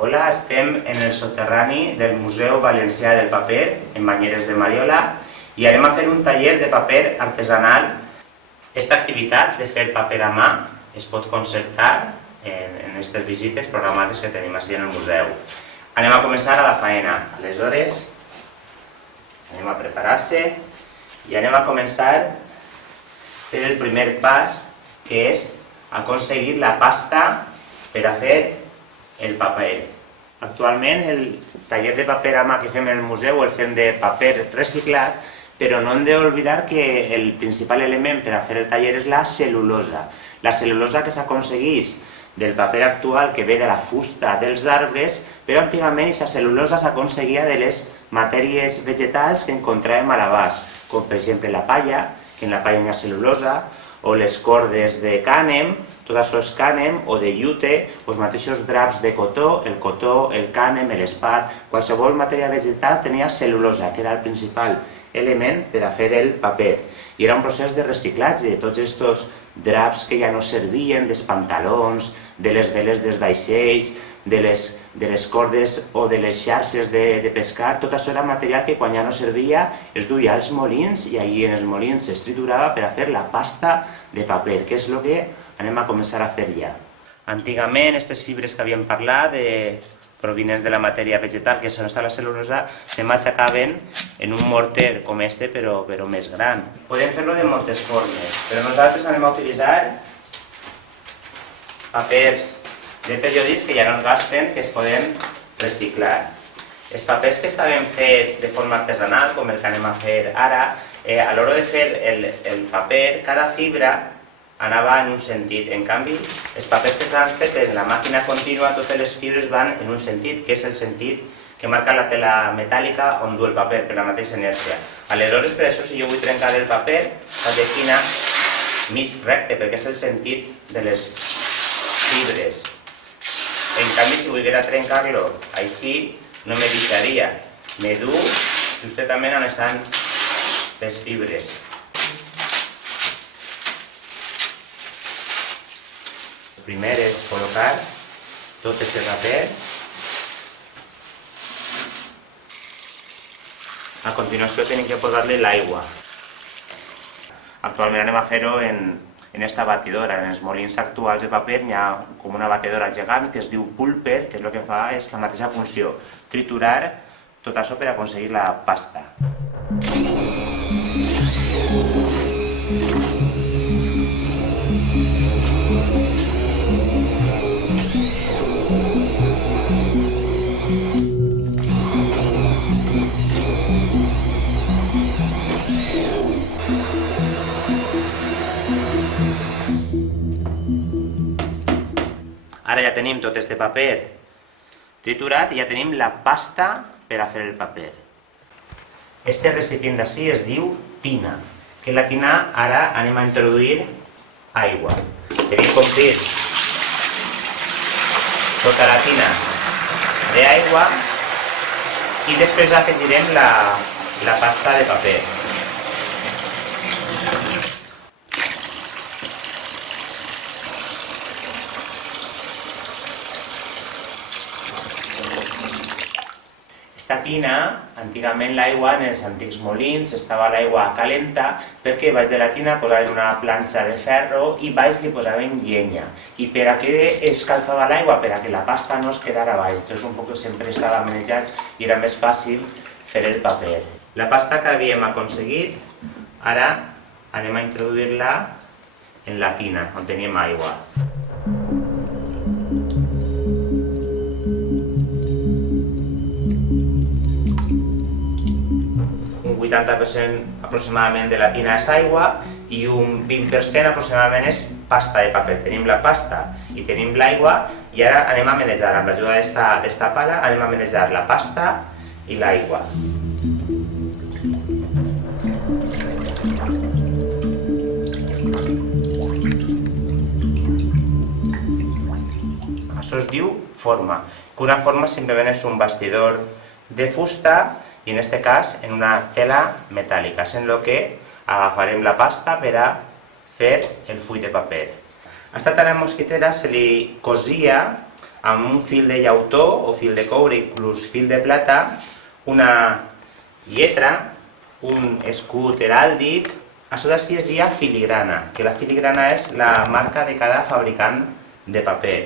Hola, estem en el soterrani del Museu Valencià del Paper, en Banyeres de Mariola, i anem a fer un taller de paper artesanal. Esta activitat de fer paper a mà es pot concertar en aquestes visites programades que tenim així en el museu. Anem a començar a la faena. Aleshores, anem a preparar-se i anem a començar per el primer pas, que és aconseguir la pasta per a fer el paper. Actualment el taller de paper a mà que fem en el museu el fem de paper reciclat, però no hem d'oblidar que el principal element per a fer el taller és la cel·lulosa. La cel·lulosa que s'aconsegueix del paper actual, que ve de la fusta dels arbres, però antigament aquesta cel·lulosa s'aconseguia de les matèries vegetals que encontràvem a l'abast, com per exemple la palla, que en la palla hi ha cel·lulosa, o les cordes de cànem, tot això és cànem, o de llute, els mateixos draps de cotó, el cànem, l'espart, qualsevol matèria vegetal tenia cel·lulosa, que era el principal element per a fer el paper. I era un procés de reciclatge, tots aquests draps que ja no servien, dels pantalons, de les veles dels vaixells, de les cordes o de les xarxes de pescar, tot això era material que quan ja no servia es duia als molins i allí en els molins es triturava per a fer la pasta de paper, que és el que anem a començar a fer ja. Antigament, aquestes fibres que havíem parlat, provinents de la matèria vegetal, que són la cel·lulosa, se matxacaven en un morter com este, però més gran. Podem fer-lo de moltes formes, però nosaltres anem a utilitzar papers de periòdics que ja no es gasten, que es poden reciclar. Els papers que estaven fets de forma artesanal, com el que anem a fer ara, a l'hora de fer el paper, cada fibra anava en un sentit. En canvi, els papers que s'han fet en la màquina contínua, totes les fibres van en un sentit, que és el sentit que marca la tela metàl·lica on du el paper, per la mateixa inèrcia. Aleshores, per això, si jo vull trencar el paper, l'he de finar mig recte, perquè és el sentit de les fibres. En canvi, si volguera trencar-lo així, no me deixaria. Me du justament on estan les fibres. El primer és col·locar tot aquest paper. A continuació tenim que posar-li l'aigua. Actualment anem a fer-ho en esta batidora. En els molins actuals de paper hi ha com una batedora gegant que es diu pulper, que el que fa és la mateixa funció, triturar tot això per aconseguir la pasta. Ara ja tenim tot aquest paper triturat i ja tenim la pasta per a fer el paper. Este recipient d'ací es diu tina, que en la tina ara anem a introduir aigua. Tenim que omplir tota la tina d'aigua i després afegirem la pasta de paper. Aquesta tina, antigament l'aigua en els antics molins estava l'aigua calenta perquè baix de la tina posaven una planxa de ferro i baix li posaven llenya. I per a què escalfava l'aigua? Per a que la pasta no es quedara baix. Llavors un poc sempre estava manejat i era més fàcil fer el paper. La pasta que havíem aconseguit, ara anem a introduir-la en la tina on teníem aigua. Un 80% aproximadament de la tina és aigua i un 20% aproximadament és pasta de paper. Tenim la pasta i tenim l'aigua i ara anem a manejar, amb l'ajuda d'esta pala, anem a manejar la pasta i l'aigua. Això es diu forma, que una forma simplement és un bastidor de fusta i en aquest cas en una tela metàl·lica, sent que agafarem la pasta per a fer el full de paper. A esta tela mosquitera se li cosia amb un fil de llautó o fil de coure, inclús fil de plata, una lletra, un escut heràldic. Això d'ací es deia filigrana, que la filigrana és la marca de cada fabricant de paper.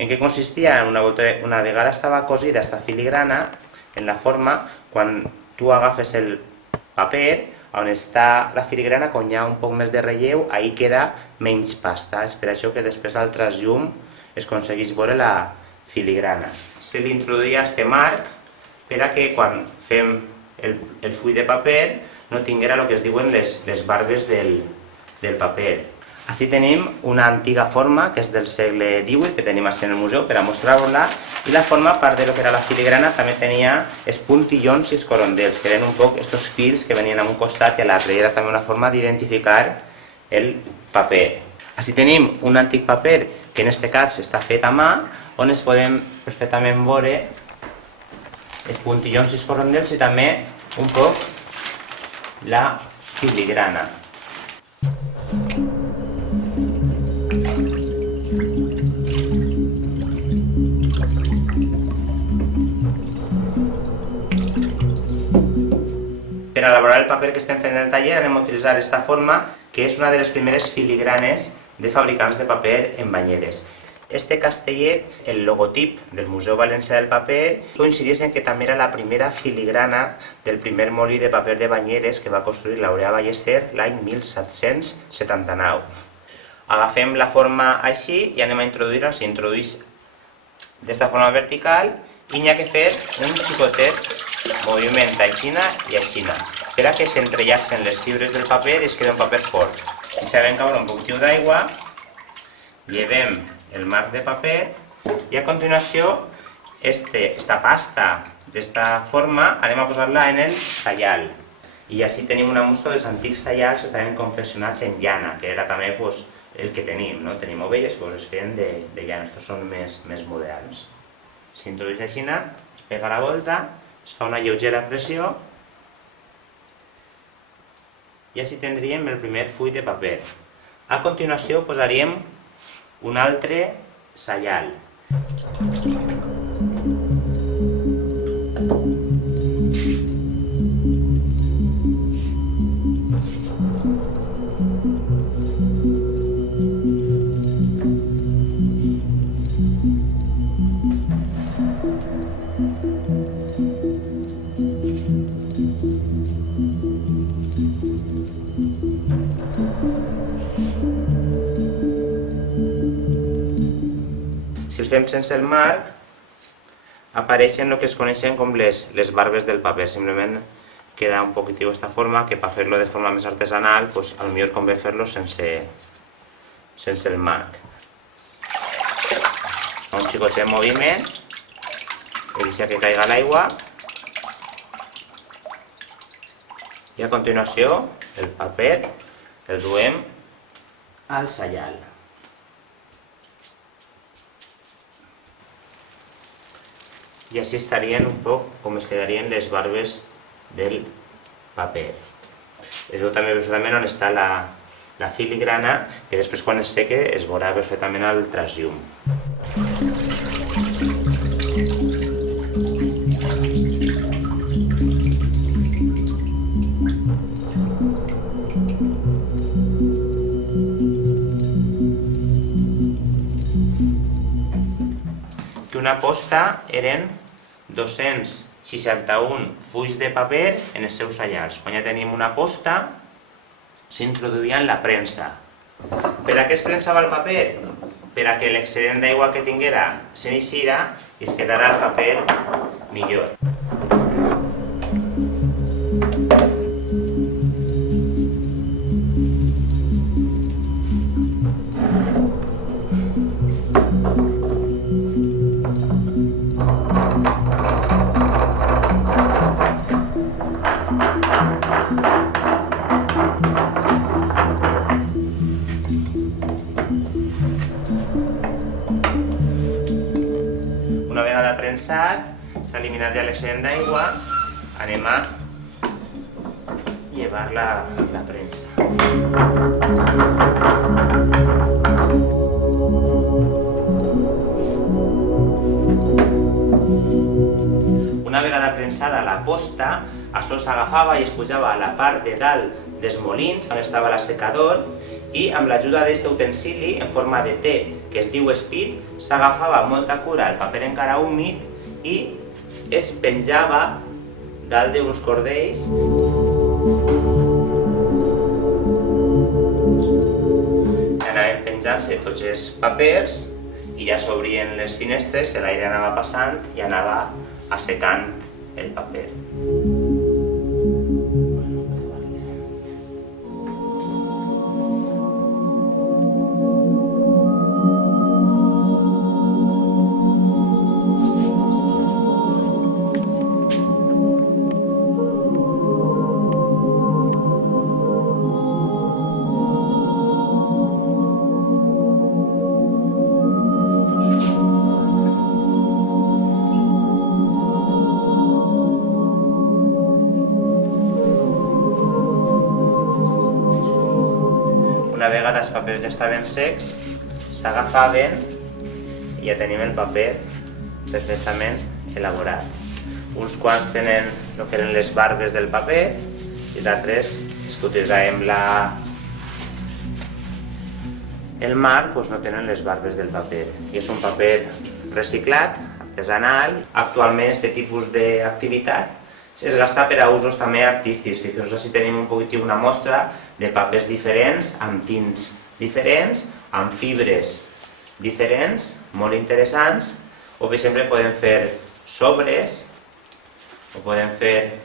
En què consistia? Una vegada estava cosida esta filigrana, en la forma, quan tu agafes el paper, on està la filigrana, quan hi ha un poc més de relleu, ahí queda menys pasta. És per això que després al trasllum es aconsegueix veure la filigrana. Se li introduïa este marc per a que quan fem el full de paper no tinguera el que es diuen les barbes del paper. Així tenim una antiga forma, que és del segle XVIII, que tenim així en el museu per a mostrar-vos-la, i la forma, a part de lo que era la filigrana, també tenia els puntillons i els corondels, que eren un poc estos fils que venien a un costat i a l'altre, i era també una forma d'identificar el paper. Així tenim un antic paper, que en aquest cas està fet a mà, on es podem perfectament veure els puntillons i els corondels i també un poc la filigrana. Per elaborar el paper que estem fent en el taller anem a utilitzar aquesta forma, que és una de les primeres filigranes de fabricants de paper en banyeres. Este castellet, el logotip del Museu Valencià del Paper, coincideix en que també era la primera filigrana del primer molí de paper de banyeres que va construir Laureà Ballester l'any 1779. Agafem la forma així i anem a introduir-la, s'introdueix d'esta forma vertical i n'hi ha que fer un xicotet moviment aixina i aixina, per a que s'entrellacen les fibres del paper i es queda un paper fort. Si sabem caure un poquitiu d'aigua, llevem el marc de paper i a continuació esta pasta d'esta forma anem a posar-la en el saial. I així tenim una mostra dels antics saials que estaven confeccionats en llana, que era també el que tenim, no? Tenim ovelles, es feien de llana, estos són més moderns. S'introdueix així, es pega la volta, es fa una lleugera pressió i així tindríem el primer full de paper. A continuació posaríem un altre saial. Si el fem sense el marc, apareixen el que es coneixen com les barbes del paper. Simplement queda un poquitiu esta forma, que per fer-lo de forma més artesanal, potser convé fer-lo sense el marc. Un xicotet moviment, i deixa que caiga l'aigua, i a continuació el paper el duem al saial. I així estarien un poc com es quedarien les barbes del paper. Es veu també perfectament on està la filigrana, que després quan es seque es veurà perfectament al trasllum. Que una posta eren 261 fulls de paper en els seus saials. Quan ja tenim una posta, s'introduïa en la premsa. Per a què es premsava el paper? Per a que l'excedent d'aigua que tinguera se n'eixira i es quedara el paper millor. Una vegada premsat, s'ha eliminat ja l'excedent d'aigua, anem a llevar la premsa. Una vegada prensada la posta, això s'agafava i es pujava a la part de dalt dels molins, on estava l'assecador, i amb l'ajuda d'aquest utensili, en forma de T, que es diu espit, s'agafava amb molta cura el paper encara humit i es penjava dalt d'uns cordells. Anaven penjant-se tots els papers i ja s'obrien les finestres, l'aire anava passant i anava assecant el paper. Una vegada els papers ja estaven secs, s'agafaven i ja tenim el paper perfectament elaborat. Uns quants tenen el que eren les barbes del paper i d'altres els que utilitzàvem el marc no tenen les barbes del paper. I és un paper reciclat, artesanal. Actualment aquest tipus d'activitat es gasta per a usos també artístics. Fixeu-vos, si tenim un poquitiu una mostra de papers diferents, amb tints diferents, amb fibres diferents, molt interessants, o per exemple podem fer sobres, o podem fer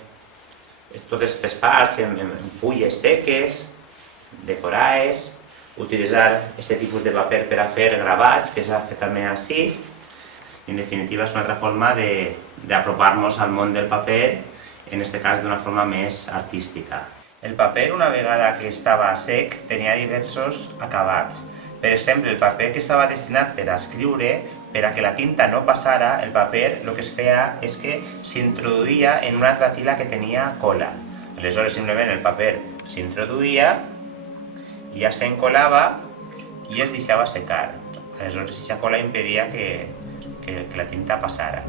totes aquestes parts en fulles seques, decorades, utilitzar aquest tipus de paper per a fer gravats, que s'ha fet també així. En definitiva, és una altra forma d'apropar-nos al món del paper, en aquest cas d'una forma més artística. El paper, una vegada que estava sec, tenia diversos acabats. Per exemple, el paper que estava destinat per a escriure, per a que la tinta no passara, el paper el que es feia és que s'introduïa en una altra tila que tenia cola. Aleshores, simplement el paper s'introduïa, ja s'encolava i es deixava secar. Aleshores, aquesta cola impedia que la tinta passara.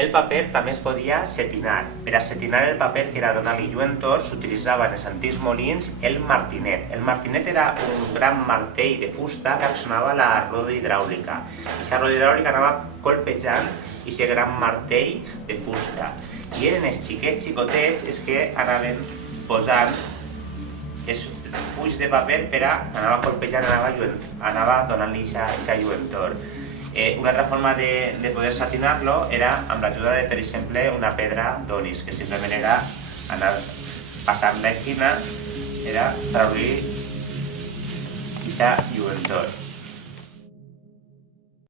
El paper també es podia setinar. Per a setinar el paper, que era donar-li lluentor, s'utilitzava en els antics molins el martinet. El martinet era un gran martell de fusta que accionava la roda hidràulica. I aquesta roda hidràulica anava colpejant aquest gran martell de fusta. I eren els xiquets xicotets els que anaven posant els fulls de paper per a anava colpejant, anava donant-li aquesta lluentor. Una altra forma de poder satinar-lo era amb l'ajuda de, per exemple, una pedra d'onis, que simplement era anar passant la xina, era traure aquesta lluentor.